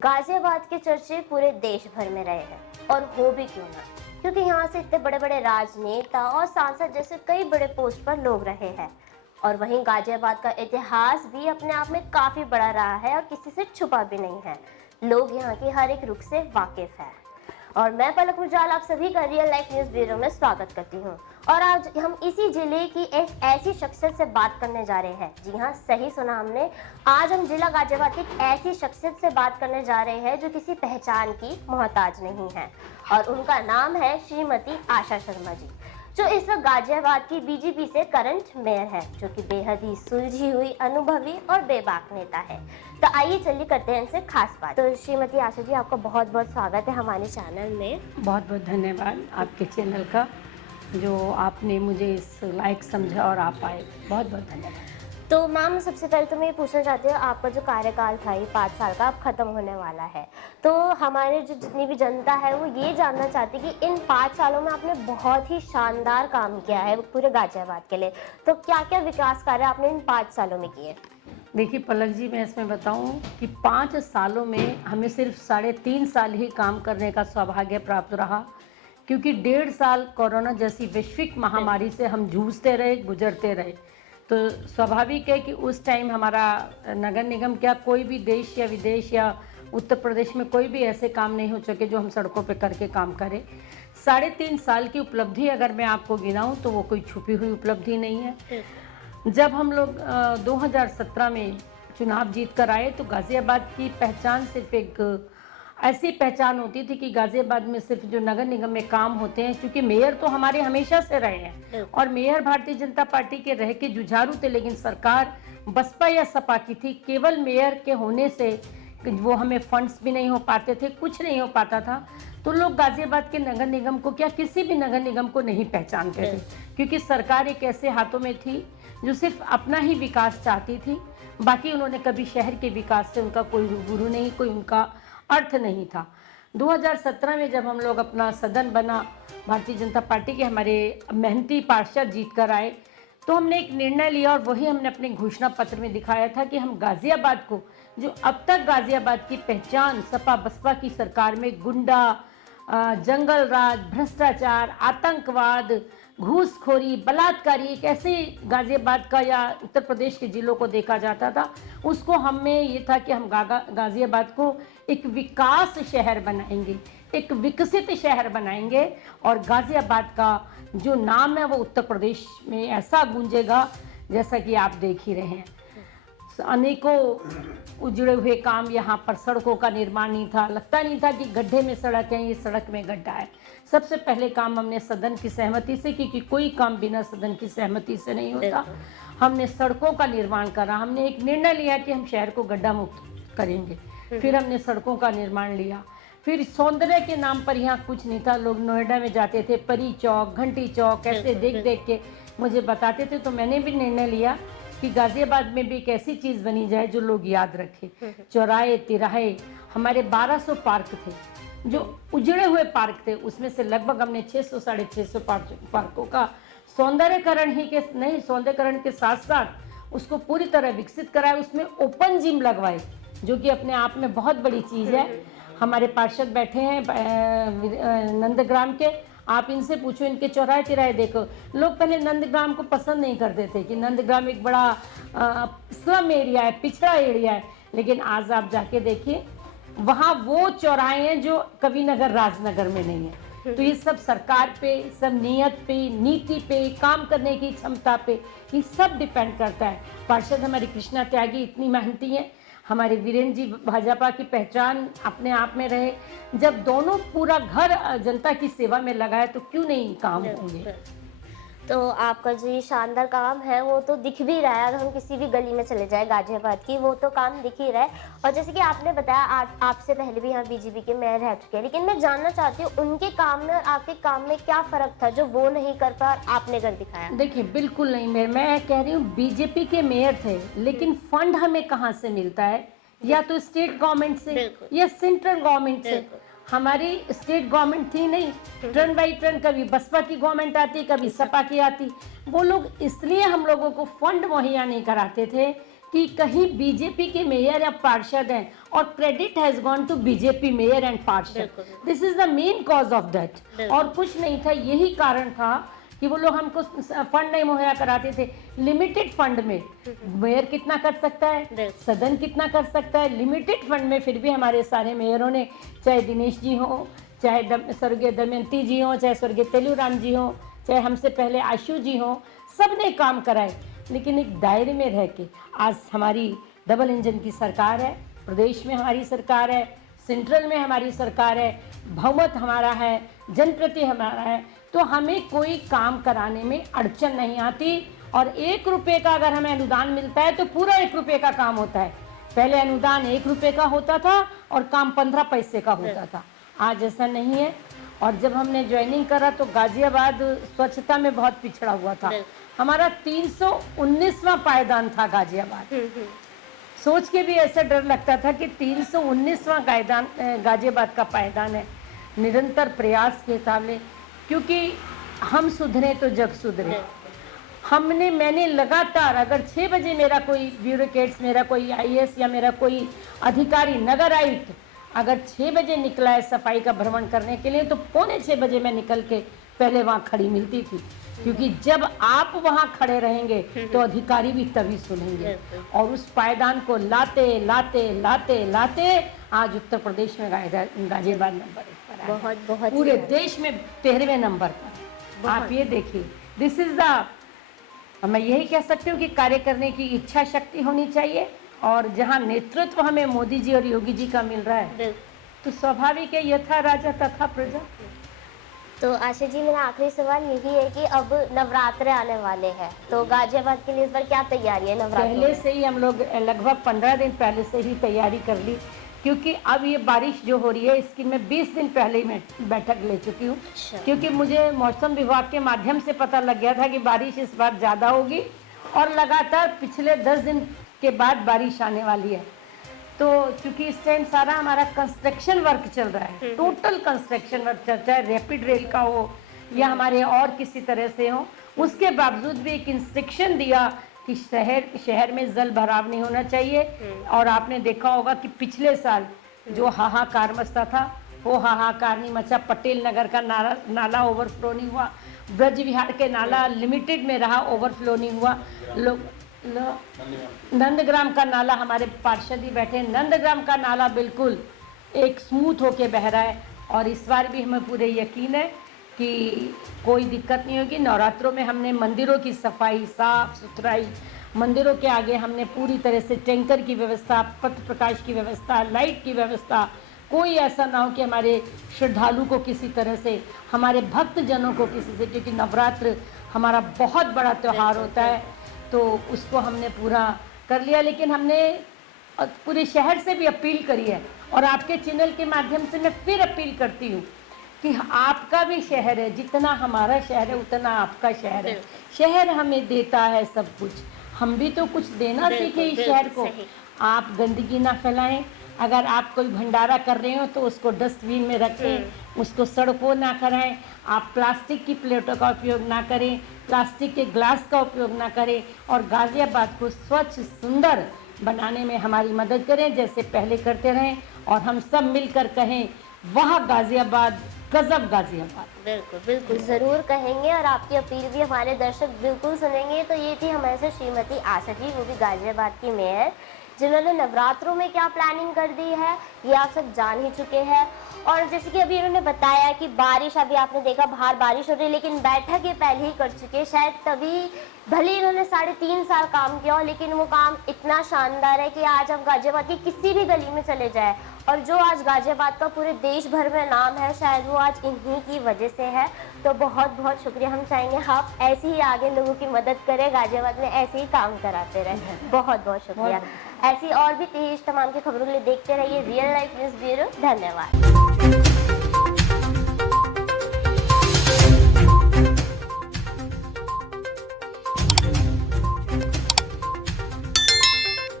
गाजियाबाद के चर्चे पूरे देश भर में रहे हैं और हो भी क्यों ना, क्योंकि यहाँ से इतने बड़े बड़े राजनेता और सांसद जैसे कई बड़े पोस्ट पर लोग रहे हैं। और वहीं गाजियाबाद का इतिहास भी अपने आप में काफी बड़ा रहा है और किसी से छुपा भी नहीं है। लोग यहाँ की हर एक रुख से वाकिफ है। और मैं पलक मुजाल आप सभी का रियल लाइफ न्यूज ब्यूरो में स्वागत करती हूँ। और आज हम इसी जिले की एक ऐसी शख्सियत से बात करने जा रहे हैं। जी हाँ, सही सुना हमने। आज हम जिला गाजियाबाद की एक ऐसी शख्सियत से बात करने जा रहे हैं जो किसी पहचान की मोहताज नहीं है। और उनका नाम है श्रीमती आशा शर्मा जी, जो इस वक्त गाजियाबाद की बीजेपी से करंट मेयर है, जो कि बेहद ही सुलझी हुई, अनुभवी और बेबाक नेता है। तो आइए चलिए करते हैं इनसे खास बात। तो श्रीमती आशा जी, आपका बहुत बहुत स्वागत है हमारे चैनल में। बहुत बहुत धन्यवाद आपके चैनल का, जो आपने मुझे इस लायक समझा और आप आए। बहुत बहुत धन्यवाद। तो मैम, सबसे पहले तो मैं ये पूछना चाहती हूँ, आपका जो कार्यकाल था ये 5 साल का अब खत्म होने वाला है। तो हमारे जो जितनी भी जनता है वो ये जानना चाहती है कि इन 5 सालों में आपने बहुत ही शानदार काम किया है पूरे गाजियाबाद के लिए। तो क्या क्या विकास कार्य आपने इन 5 सालों में किए? देखिए पलक जी, मैं इसमें बताऊं कि 5 सालों में हमें सिर्फ 3.5 साल ही काम करने का सौभाग्य प्राप्त रहा, क्योंकि 1.5 साल कोरोना जैसी वैश्विक महामारी से हम जूझते रहे, गुजरते रहे। तो स्वाभाविक है कि उस टाइम हमारा नगर निगम क्या, कोई भी देश या विदेश या उत्तर प्रदेश में कोई भी ऐसे काम नहीं हो सके जो हम सड़कों पे करके काम करें। 3.5 साल की उपलब्धि अगर मैं आपको गिनाऊं तो वो कोई छुपी हुई उपलब्धि नहीं है। जब हम लोग 2017 में चुनाव जीत कर आए तो गाजियाबाद की पहचान सिर्फ एक ऐसी पहचान होती थी कि गाजियाबाद में सिर्फ जो नगर निगम में काम होते हैं, क्योंकि मेयर तो हमारे हमेशा से रहे हैं और मेयर भारतीय जनता पार्टी के रह के जुझारू थे, लेकिन सरकार बसपा या सपा की थी। केवल मेयर के होने से वो हमें फंड्स भी नहीं हो पाते थे, कुछ नहीं हो पाता था। तो लोग गाजियाबाद के नगर निगम को क्या, किसी भी नगर निगम को नहीं पहचानते थे, क्योंकि सरकार एक ऐसे हाथों में थी जो सिर्फ अपना ही विकास चाहती थी। बाकी उन्होंने कभी शहर के विकास से उनका कोई रूबरू नहीं, कोई उनका अर्थ नहीं था। 2017 में जब हम लोग अपना सदन बना, भारतीय जनता पार्टी के हमारे मेहनती पार्षद जीत कर आए, तो हमने एक निर्णय लिया और वही हमने अपने घोषणा पत्र में दिखाया था कि हम गाजियाबाद को, जो अब तक गाजियाबाद की पहचान सपा बसपा की सरकार में गुंडा, जंगल राज, भ्रष्टाचार, आतंकवाद, घूसखोरी, बलात्कारी, एक ऐसे गाजियाबाद का या उत्तर प्रदेश के जिलों को देखा जाता था, उसको हमें ये था कि हम गाजियाबाद को एक विकास शहर बनाएंगे, एक विकसित शहर बनाएंगे और गाजियाबाद का जो नाम है वो उत्तर प्रदेश में ऐसा गूंजेगा जैसा कि आप देख ही रहे हैं। अनेकों उजड़े हुए काम, यहाँ पर सड़कों का निर्माण नहीं था, लगता नहीं था कि गड्ढे में सड़क है, ये सड़क में गड्ढा है। सबसे पहले काम हमने सदन की सहमति से, क्योंकि कोई काम बिना सदन की सहमति से नहीं होता, हमने सड़कों का निर्माण करा। हमने एक निर्णय लिया कि हम शहर को गड्ढा मुक्त करेंगे। फिर हमने सड़कों का निर्माण लिया। फिर सौंदर्य के नाम पर यहाँ कुछ नहीं था। लोग नोएडा में जाते थे, परी चौक, घंटी चौक, ऐसे देख देख के मुझे बताते थे। तो मैंने भी निर्णय लिया कि गाजियाबाद में भी एक ऐसी चीज़ बनी जाए जो लोग याद रखें। चौराहे, तिराहे, हमारे 1200 पार्क थे जो उजड़े हुए पार्क थे, उसमें से लगभग हमने 600 साढ़े 600 पार्कों का सौंदर्यकरण ही के नहीं, सौंदर्यकरण के साथ साथ उसको पूरी तरह विकसित कराए। उसमें ओपन जिम लगवाए, जो कि अपने आप में बहुत बड़ी चीज़ है। हमारे पार्षद बैठे हैं नंदग्राम के, आप इनसे पूछो, इनके चौराहे तिराहे देखो। लोग पहले नंदग्राम को पसंद नहीं करते थे कि नंदग्राम एक बड़ा स्लम एरिया है, पिछड़ा एरिया है, लेकिन आज आप जाके देखिए, वहाँ वो चौराहे हैं जो कवि नगर, राजनगर में नहीं है। तो ये सब सरकार पे, सब नियत पे, नीति पे, काम करने की क्षमता पे, ये सब डिपेंड करता है। पार्षद हमारी कृष्णा त्यागी इतनी मेहनती हैं, हमारे वीरेंद्र जी भाजपा की पहचान अपने आप में रहे। जब दोनों पूरा घर जनता की सेवा में लगाए तो क्यों नहीं काम होंगे। तो आपका जो ये शानदार काम है वो तो दिख भी रहा है। अगर हम किसी भी गली में चले जाए गाजियाबाद की, वो तो काम दिख ही रहा है। और जैसे कि आपने बताया, आपसे पहले भी यहाँ बीजेपी के मेयर रह चुके हैं, लेकिन मैं जानना चाहती हूँ उनके काम में और आपके काम में क्या फ़र्क था जो वो नहीं कर पाए और आपने कर दिखाया? देखिए, बिल्कुल नहीं, मैं कह रही हूँ बीजेपी के मेयर थे, लेकिन फंड हमें कहाँ से मिलता है? या तो स्टेट गवर्नमेंट से या सेंट्रल गवर्नमेंट से। हमारी स्टेट गवर्नमेंट थी नहीं, टर्न बाई टर्न, कभी बसपा की गवर्नमेंट आती, कभी सपा की आती। वो लोग इसलिए हम लोगों को फंड मुहैया नहीं कराते थे कि कहीं बीजेपी के मेयर या पार्षद हैं और credit has gone to BJP mayor and पार्षद। बिल्कुल। This is the main cause of that. बिल्कुल। और कुछ नहीं था, यही कारण था कि वो लोग हमको फंड नहीं मुहैया कराते थे। लिमिटेड फंड में मेयर कितना कर सकता है, बिल्कुल। सदन कितना कर सकता है, लिमिटेड फंड में फिर भी हमारे सारे मेयरों ने, चाहे दिनेश जी हो, चाहे स्वर्गीय दमयंती जी हो, चाहे स्वर्गीय तेलूराम जी हो, चाहे हमसे पहले आशु जी हो, सब ने काम कराए। लेकिन एक दायरे में रह के आज हमारी डबल इंजन की सरकार है, प्रदेश में हमारी सरकार है, सेंट्रल में हमारी सरकार है, बहुमत हमारा है, जनप्रति हमारा है, तो हमें कोई काम कराने में अड़चन नहीं आती। और 1 रुपये का अगर हमें अनुदान मिलता है तो पूरा 1 रुपये का काम होता है। पहले अनुदान 1 रुपये का होता था और काम 15 पैसे का होता था, आज ऐसा नहीं है। और जब हमने ज्वाइनिंग करा तो गाजियाबाद स्वच्छता में बहुत पिछड़ा हुआ था। हमारा 319वां पायदान था गाजियाबाद। सोच के भी ऐसा डर लगता था कि 319वां गाजियाबाद का पायदान है। निरंतर प्रयास के सामने, क्योंकि हम सुधरे तो जग सुधरे। मैंने लगातार, अगर 6 बजे मेरा कोई ब्यूरोक्रेट्स, मेरा कोई IAS या मेरा कोई अधिकारी, नगर आयुक्त अगर 6 बजे निकला है सफाई का भ्रमण करने के लिए, तो 5:45 बजे मैं निकल के पहले वहाँ खड़ी मिलती थी। क्योंकि जब आप वहाँ खड़े रहेंगे तो अधिकारी भी तभी सुनेंगे। और उस पायदान को लाते लाते लाते लाते आज उत्तर प्रदेश में गाजियाबाद नंबर 1 पर है। बहुत बहुत पूरे देश में 13वें नंबर पर। आप ये देखिए, दिस इज द, मैं यही कह सकती हूँ कि कार्य करने की इच्छा शक्ति होनी चाहिए। और जहाँ नेतृत्व हमें मोदी जी और योगी जी का मिल रहा है तो स्वाभाविक है, यथा राजा तथा प्रजा। तो आशा जी, मेरा आखिरी सवाल यही है कि अब नवरात्र आने वाले हैं, तो गाजियाबाद के लिए इस बार क्या तैयारी है नवरात्र? पहले से ही हम लोग लगभग 15 दिन पहले से ही तैयारी कर ली, क्योंकि अब ये बारिश जो हो रही है इसकी मैं 20 दिन पहले ही मैं बैठक ले चुकी हूँ। क्योंकि मुझे मौसम विभाग के माध्यम से पता लग गया था कि बारिश इस बार ज़्यादा होगी और लगातार पिछले 10 दिन के बाद बारिश आने वाली है। तो चूंकि इस टाइम सारा हमारा कंस्ट्रक्शन वर्क चल रहा है, टोटल कंस्ट्रक्शन वर्क चल रहा है, रैपिड रेल का हो या हमारे और किसी तरह से हो, उसके बावजूद भी एक इंस्ट्रक्शन दिया कि शहर में जल भराव नहीं होना चाहिए। और आपने देखा होगा कि पिछले साल जो हाहाकार मचता था वो हाहाकार नहीं मचा। पटेल नगर का नाला ओवरफ्लो नहीं हुआ, ब्रज विहार के नाला लिमिटेड में रहा, ओवरफ्लो नहीं हुआ। नंदग्राम का नाला, हमारे पार्षद ही बैठे, नंदग्राम का नाला बिल्कुल एक स्मूथ होके बह रहा है। और इस बार भी हमें पूरे यकीन है कि कोई दिक्कत नहीं होगी। नवरात्रों में हमने मंदिरों की सफाई, साफ सुथराई, मंदिरों के आगे हमने पूरी तरह से टैंकर की व्यवस्था, पथ प्रकाश की व्यवस्था, लाइट की व्यवस्था, कोई ऐसा ना हो कि हमारे श्रद्धालु को किसी तरह से, हमारे भक्त जनों को किसी से, क्योंकि नवरात्र हमारा बहुत बड़ा त्यौहार होता है, तो उसको हमने पूरा कर लिया। लेकिन हमने पूरे शहर से भी अपील करी है और आपके चैनल के माध्यम से मैं फिर अपील करती हूँ कि आपका भी शहर है, जितना हमारा शहर है उतना आपका शहर है। शहर हमें देता है सब कुछ, हम भी तो कुछ देना सीखे इस शहर को। आप गंदगी ना फैलाएं। अगर आप कोई भंडारा कर रहे हो तो उसको डस्टबिन में रखें, उसको सड़कों ना कराएं। आप प्लास्टिक की प्लेटों का उपयोग ना करें, प्लास्टिक के ग्लास का उपयोग ना करें और गाजियाबाद को स्वच्छ सुंदर बनाने में हमारी मदद करें, जैसे पहले करते रहें। और हम सब मिलकर कहें, वाह गाजियाबाद, गजब गाजियाबाद। बिल्कुल बिल्कुल ज़रूर कहेंगे और आपकी अपील भी हमारे दर्शक बिल्कुल सुनेंगे। तो ये थी हमारे से श्रीमती आशा जी, वो भी गाजियाबाद की मेयर, जिन्होंने नवरात्रों में क्या प्लानिंग कर दी है ये आप सब जान ही चुके हैं। और जैसे कि अभी इन्होंने बताया कि बारिश, अभी आपने देखा बाहर बारिश हो रही है, लेकिन बैठक ये पहले ही कर चुके हैं। शायद तभी भले इन्होंने 3.5 साल काम किया हो, लेकिन वो काम इतना शानदार है कि आज हम गाजियाबाद की किसी भी गली में चले जाए और जो आज गाजियाबाद का पूरे देश भर में नाम है, शायद वो आज इन्हीं की वजह से है। तो बहुत बहुत शुक्रिया। हम चाहेंगे आप ऐसे ही आगे लोगों की मदद करें, गाजियाबाद में ऐसे ही काम कराते रहें। बहुत बहुत शुक्रिया। ऐसी और भी तेज तमाम की खबरों के लिए देखते रहिए रियल लाइफ न्यूज़ ब्यूरो। धन्यवाद।